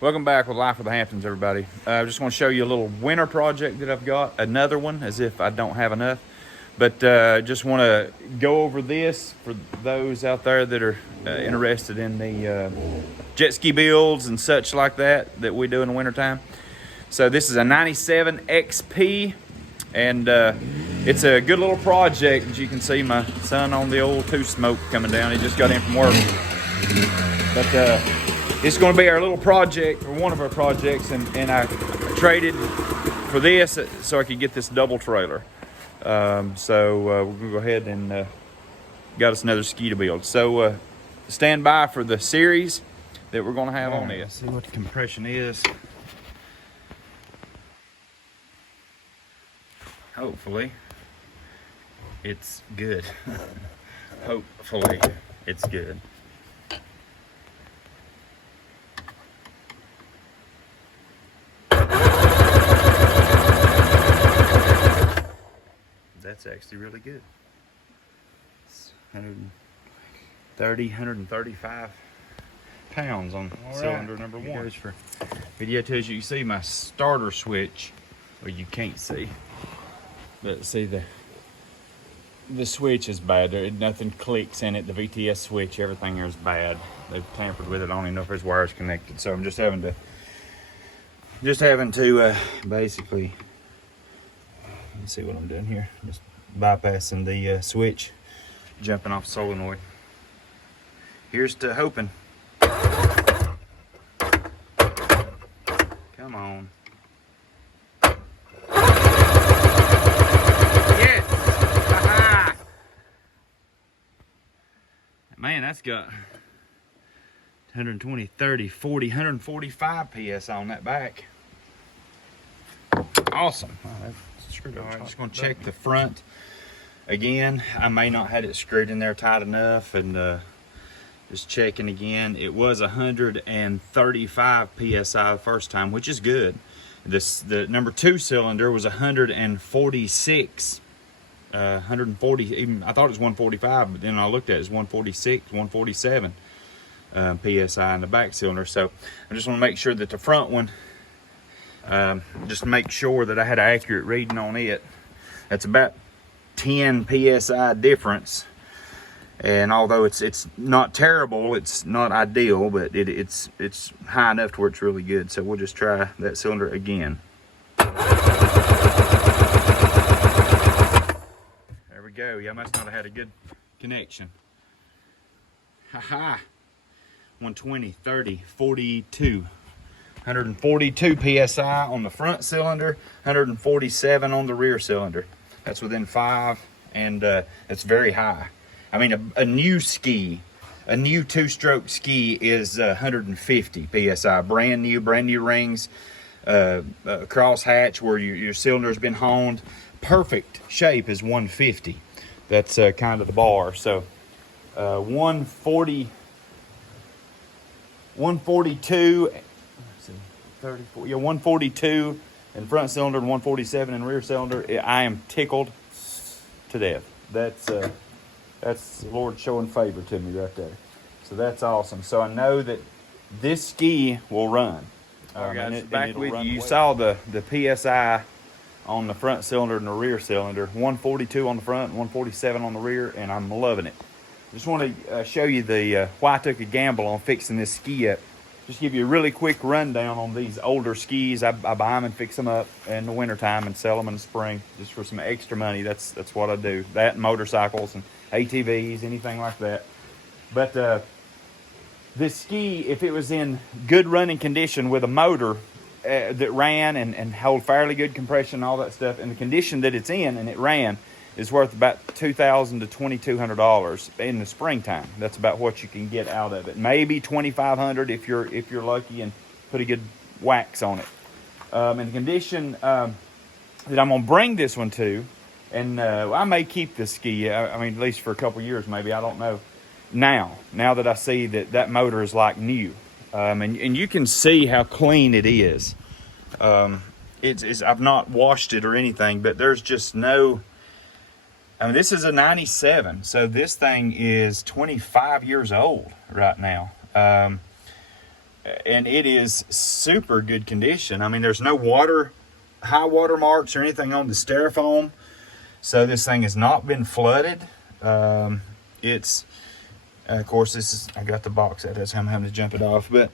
Welcome back with Life with the Hamptons, everybody. I just want to show you a little winter project that I've got. Another one, as if I don't have enough. But just want to go over this for those out there that are interested in the jet ski builds and such like that we do in the wintertime. So this is a 97 XP, and it's a good little project. As you can see, my son on the old two smoke coming down. He just got in from work. But it's going to be our little project, or one of our projects, and I traded for this so I could get this double trailer. So we're going to go ahead and got us another ski to build. So stand by for the series that we're going to have on this. See what the compression is. Hopefully it's good. Hopefully it's good. That's actually really good. It's 130, 135 pounds on cylinder number one. Goes for video tells you, you see my starter switch, well, you can't see, but see the switch is bad. Nothing clicks in it. The VTS switch, everything here is bad. They've tampered with it. I don't even know if there's wires connected. So I'm just having to basically, let's see what I'm doing here. Just bypassing the switch, jumping off solenoid. Here's to hoping. Come on. Yes! Ha-ha! Man, that's got 120, 30, 40, 145 PSI on that back. Awesome. Alright, just going to check the front again. I may not have it screwed in there tight enough, and just checking again. It was 135 PSI the first time, which is good. The number 2 cylinder was 146, 140. Even I thought it was 145, but then I looked at it, it's 146, 147 PSI in the back cylinder. So I just want to make sure that the front one. Just make sure that I had an accurate reading on it. That's about 10 PSI difference, and although it's not terrible, it's not ideal, but it's high enough to where it's really good. So we'll just try that cylinder again. There we go. Yeah, I must not have had a good connection. Haha. 120, 30, 42. 142 PSI on the front cylinder, 147 on the rear cylinder. That's within 5, and it's very high. I mean, a new ski, a new 2-stroke ski is 150 PSI. Brand new rings, cross hatch where your cylinder's been honed. Perfect shape is 150. That's kind of the bar. So 142. 34, yeah, 142 in front cylinder and 147 in rear cylinder. I am tickled to death. That's the Lord showing favor to me right there. So that's awesome. So I know that this ski will run. Back with you. You saw the PSI on the front cylinder and the rear cylinder. 142 on the front, 147 on the rear, and I'm loving it. Just want to show you the why I took a gamble on fixing this ski up. Just give you a really quick rundown on these older skis. I buy them and fix them up in the wintertime and sell them in the spring just for some extra money. That's what I do. That and motorcycles and ATVs, anything like that. But this ski, if it was in good running condition with a motor that ran and held fairly good compression and all that stuff, and the condition that it's in and it ran, is worth about $2,000 to $2,200 in the springtime. That's about what you can get out of it. Maybe $2,500 if you're lucky and put a good wax on it. And the condition that I'm gonna bring this one to, and I may keep this ski. I mean, at least for a couple years, maybe. I don't know. Now that I see that motor is like new, and you can see how clean it is. I've not washed it or anything, but there's just no. I mean, this is a 97, so this thing is 25 years old right now. and it is super good condition. I mean, there's no high water marks or anything on the styrofoam. So this thing has not been flooded. It's, of course, I got the box out. That's how I'm having to jump it off. But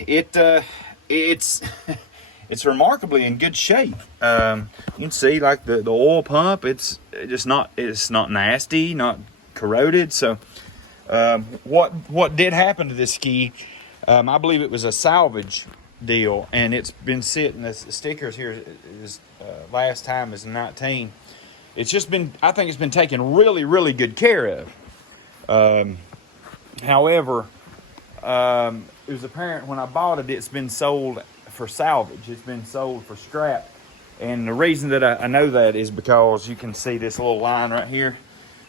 it's it's remarkably in good shape. You can see like the oil pump. It's not nasty, not corroded. So what did happen to this ski? I believe it was a salvage deal, and it's been sitting. The stickers here is last time is 19. It's just been, I think it's been taken really, really good care of. However, it was apparent when I bought it, it's been sold for salvage. It's been sold for scrap. And the reason that I know that is because you can see this little line right here.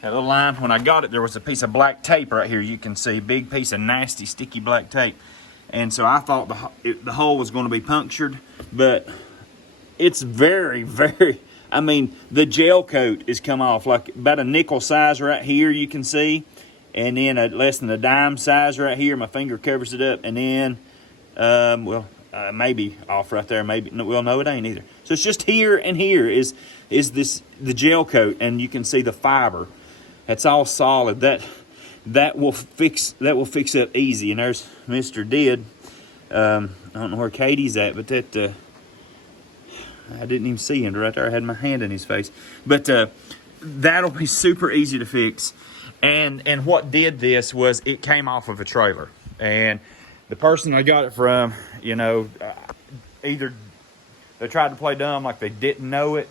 That little line, when I got it, there was a piece of black tape right here. You can see a big piece of nasty, sticky black tape. And so I thought the hole was going to be punctured, but it's very, very, I mean, the gel coat has come off like about a nickel size right here, you can see. And then less than a dime size right here. My finger covers it up. And then, maybe off right there. Maybe, well, no, it ain't either. So it's just here and here is the gel coat. And you can see the fiber. That's all solid. That will fix up easy. And there's Mr. Did. I don't know where Katie's at, but that I didn't even see him right there. I had my hand in his face. But that'll be super easy to fix. And what did this was it came off of a trailer. And the person I got it from, you know, either they tried to play dumb like they didn't know it,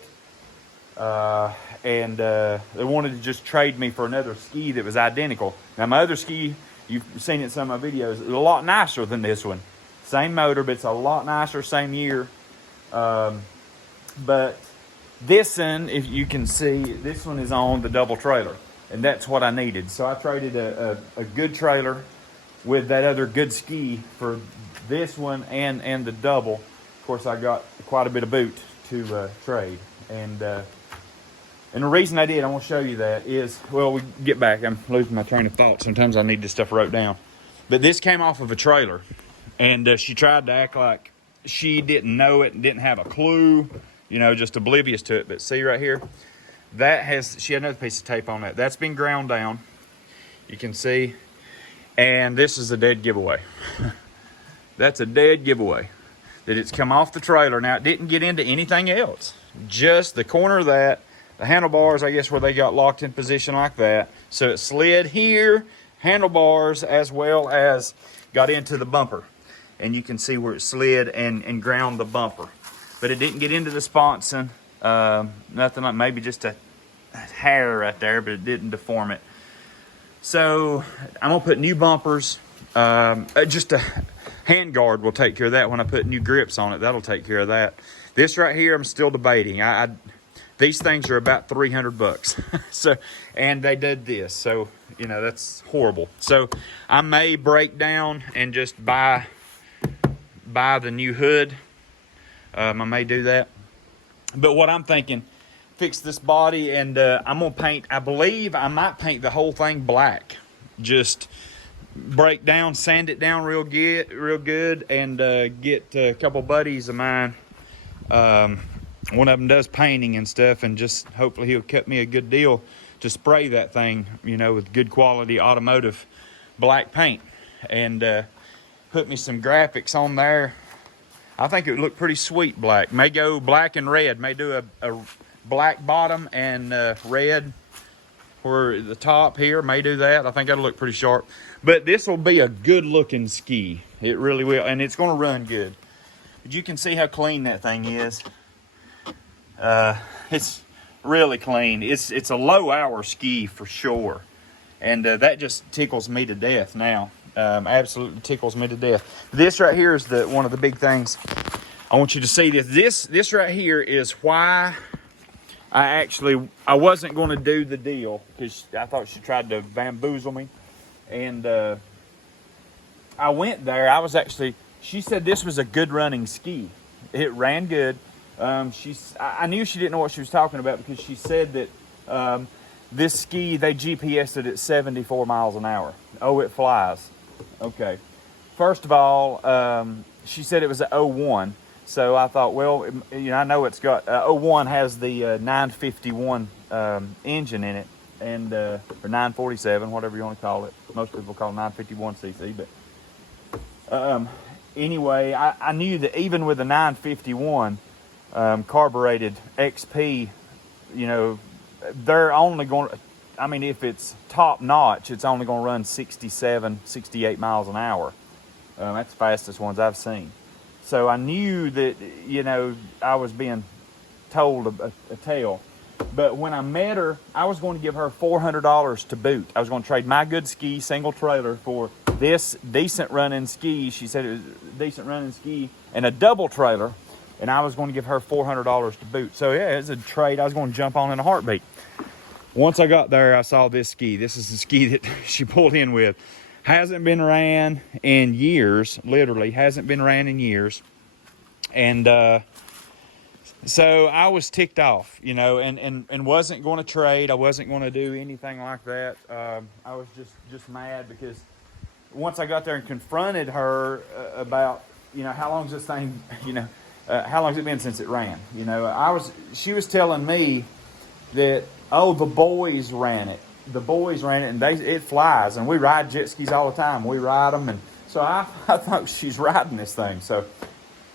and they wanted to just trade me for another ski that was identical. Now, my other ski, you've seen it in some of my videos, is a lot nicer than this one. Same motor, but it's a lot nicer, same year. But this one, if you can see, this one is on the double trailer. And that's what I needed. So I traded a good trailer with that other good ski for this one and the double. Of course, I got quite a bit of boot to trade. And the reason I did, I want to show you that, is, well, we get back. I'm losing my train of thought. Sometimes I need this stuff wrote down. But this came off of a trailer. And she tried to act like she didn't know it and didn't have a clue, you know, just oblivious to it. But see right here? She had another piece of tape on that. That's been ground down. You can see. And this is a dead giveaway. That's a dead giveaway. That it's come off the trailer. Now, it didn't get into anything else. Just the corner of that. The handlebars, I guess, where they got locked in position like that. So it slid here, handlebars, as well as got into the bumper. And you can see where it slid and ground the bumper. But it didn't get into the sponson. Nothing like, maybe just a hair right there, but it didn't deform it. So I'm gonna put new bumpers. Just a hand guard will take care of that. When I put new grips on it, that'll take care of that. This right here, I'm still debating. These things are about 300 bucks. So, and they did this, so you know that's horrible. So I may break down and just buy the new hood. I may do that. But what I'm thinking, fix this body, and I'm going to paint, I believe I might paint the whole thing black. Just break down, sand it down real good, and get a couple buddies of mine. One of them does painting and stuff, and just hopefully he'll cut me a good deal to spray that thing, you know, with good quality automotive black paint. And put me some graphics on there. I think it would look pretty sweet black. May go black and red. May do a black bottom and red for the top here. May do that. I think that'll look pretty sharp. But this will be a good looking ski. It really will. And it's going to run good. But you can see how clean that thing is. It's really clean. It's a low hour ski for sure. And that just tickles me to death now. Absolutely tickles me to death. This right here is one of the big things. I want you to see this. This right here is why I wasn't going to do the deal, because I thought she tried to bamboozle me. And I went there. She said this was a good running ski. It ran good. I knew she didn't know what she was talking about, because she said that this ski, they GPS'd it at 74 miles an hour. Oh, it flies. Okay. first of all, she said it was a 01. So I thought, well, you know, I know it's got 01 has the 951 engine in it, and or 947, whatever you want to call it. Most people call it 951 cc, but anyway, I knew that even with the 951 carbureted XP, you know, they're only going to, I mean, if it's top notch, it's only going to run 67, 68 miles an hour. That's the fastest ones I've seen. So I knew that, you know, I was being told a tale. But when I met her, I was going to give her $400 to boot. I was going to trade my good ski single trailer for this decent running ski. She said it was a decent running ski and a double trailer. And I was going to give her $400 to boot. So yeah, it's a trade I was going to jump on in a heartbeat. Once I got there, I saw this ski. This is the ski that she pulled in with. Hasn't been ran in years, literally hasn't been ran in years. And so I was ticked off, you know, and wasn't going to trade. I wasn't going to do anything like that. I was just mad because once I got there and confronted her about, you know, how long's this thing, you know, how long's it been since it ran? You know, she was telling me that, oh, the boys ran it. The boys ran it, and it flies, and we ride jet skis all the time. We ride them, and so I thought she's riding this thing. So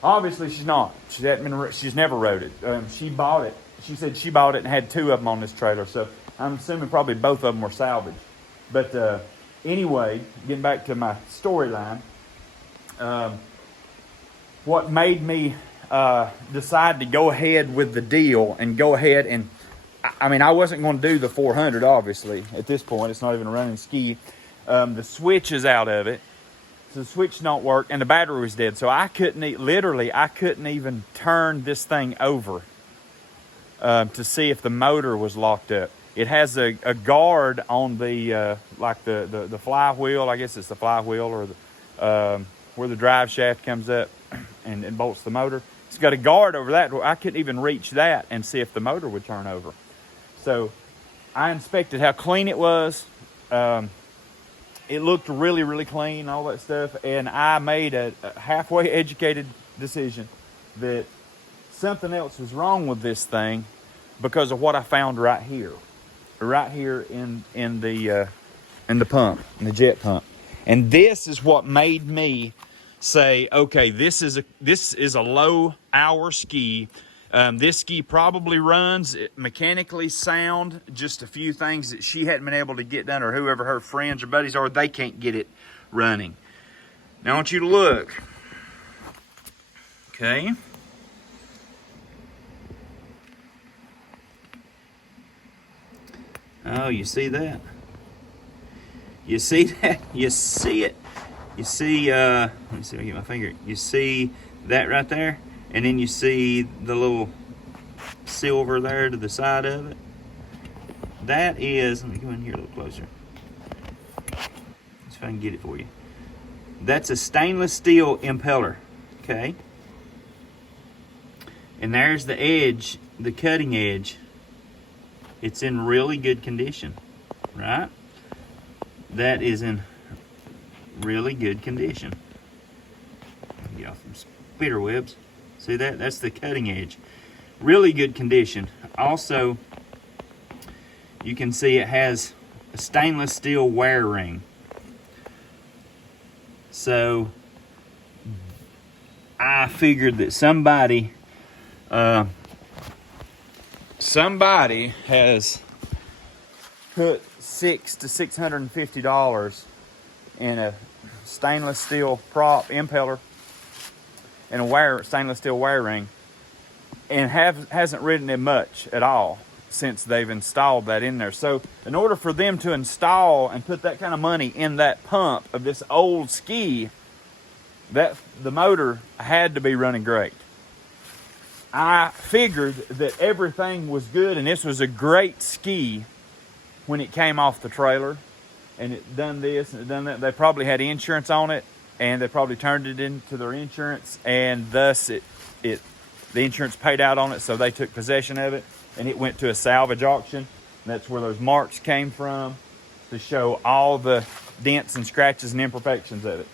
obviously she's not. She's never rode it. She bought it. She said she bought it and had 2 of them on this trailer. So I'm assuming probably both of them were salvaged. But anyway, getting back to my storyline, what made me decide to go ahead with the deal and go ahead and, I mean, I wasn't going to do the 400, obviously. At this point, it's not even a running ski. The switch is out of it. So the switch don't work, and the battery was dead. So I couldn't, I couldn't even turn this thing over to see if the motor was locked up. It has a guard on the, like the flywheel. I guess it's the flywheel, or the, where the drive shaft comes up and bolts the motor. It's got a guard over that. I couldn't even reach that and see if the motor would turn over. So I inspected how clean it was. It looked really, really clean, all that stuff. And I made a halfway educated decision that something else was wrong with this thing because of what I found right here in the pump, in the jet pump. And this is what made me say, okay, this is a low hour ski. This ski probably runs mechanically sound. Just a few things that she hadn't been able to get done, or whoever her friends or buddies are, they can't get it running. Now I want you to look. Okay. Oh, you see that? You see that? You see it? You see, let me see if I get my finger. You see that right there? And then you see the little silver there to the side of it. That is, let me go in here a little closer. Let's see if I can get it for you. That's a stainless steel impeller, okay? And there's the edge, the cutting edge. It's in really good condition, right? That is in really good condition. Get off some spider webs. See that? That's the cutting edge. Really good condition. Also, you can see it has a stainless steel wear ring. So, I figured that somebody has put $600 to $650 in a stainless steel prop impeller and a stainless steel wear ring, and hasn't ridden it much at all since they've installed that in there. So in order for them to install and put that kind of money in that pump of this old ski, that the motor had to be running great. I figured that everything was good, and this was a great ski when it came off the trailer, and it done this and it done that. They probably had insurance on it, and they probably turned it into their insurance, and thus the insurance paid out on it, so they took possession of it, and it went to a salvage auction. And that's where those marks came from, to show all the dents and scratches and imperfections of it.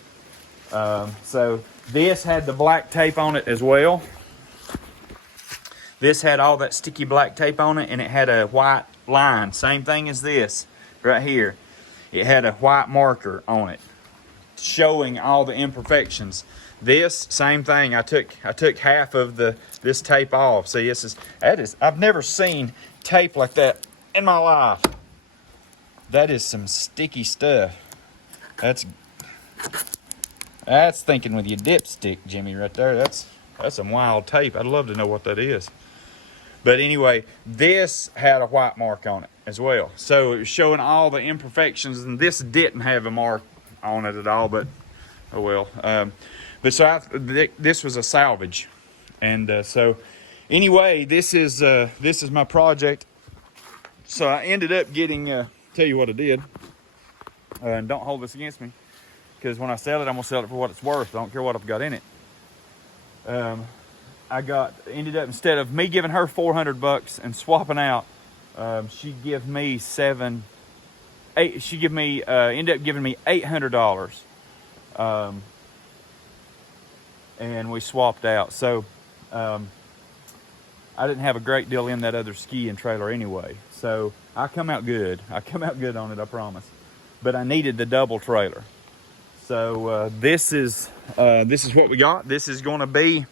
So this had the black tape on it as well. This had all that sticky black tape on it, and it had a white line. Same thing as this right here. It had a white marker on it showing all the imperfections. This same thing. I took half of this tape off. See, I've never seen tape like that in my life. That is some sticky stuff. That's thinking with your dipstick, Jimmy, right there. That's some wild tape. I'd love to know what that is. But anyway, this had a white mark on it as well. So it was showing all the imperfections, and this didn't have a mark on it at all, but oh well. But so this was a salvage. And so anyway, this is my project. So I ended up getting, tell you what I did, and don't hold this against me, because when I sell it, I'm gonna sell it for what it's worth. I don't care what I've got in it. Ended up, instead of me giving her $400 and swapping out, she give me ended up giving me $800, and we swapped out. So I didn't have a great deal in that other skiing trailer anyway, so I come out good. I come out good on it, I promise. But I needed the double trailer. So this is what we got. This is going to be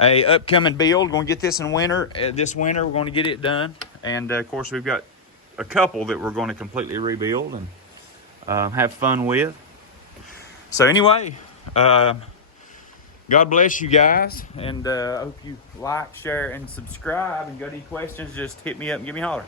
a upcoming build. Going to get this in winter. This winter we're going to get it done, and of course we've got a couple that we're going to completely rebuild and have fun with. So anyway, God bless you guys, and I hope you like, share, and subscribe. And got any questions, just hit me up and give me a holler.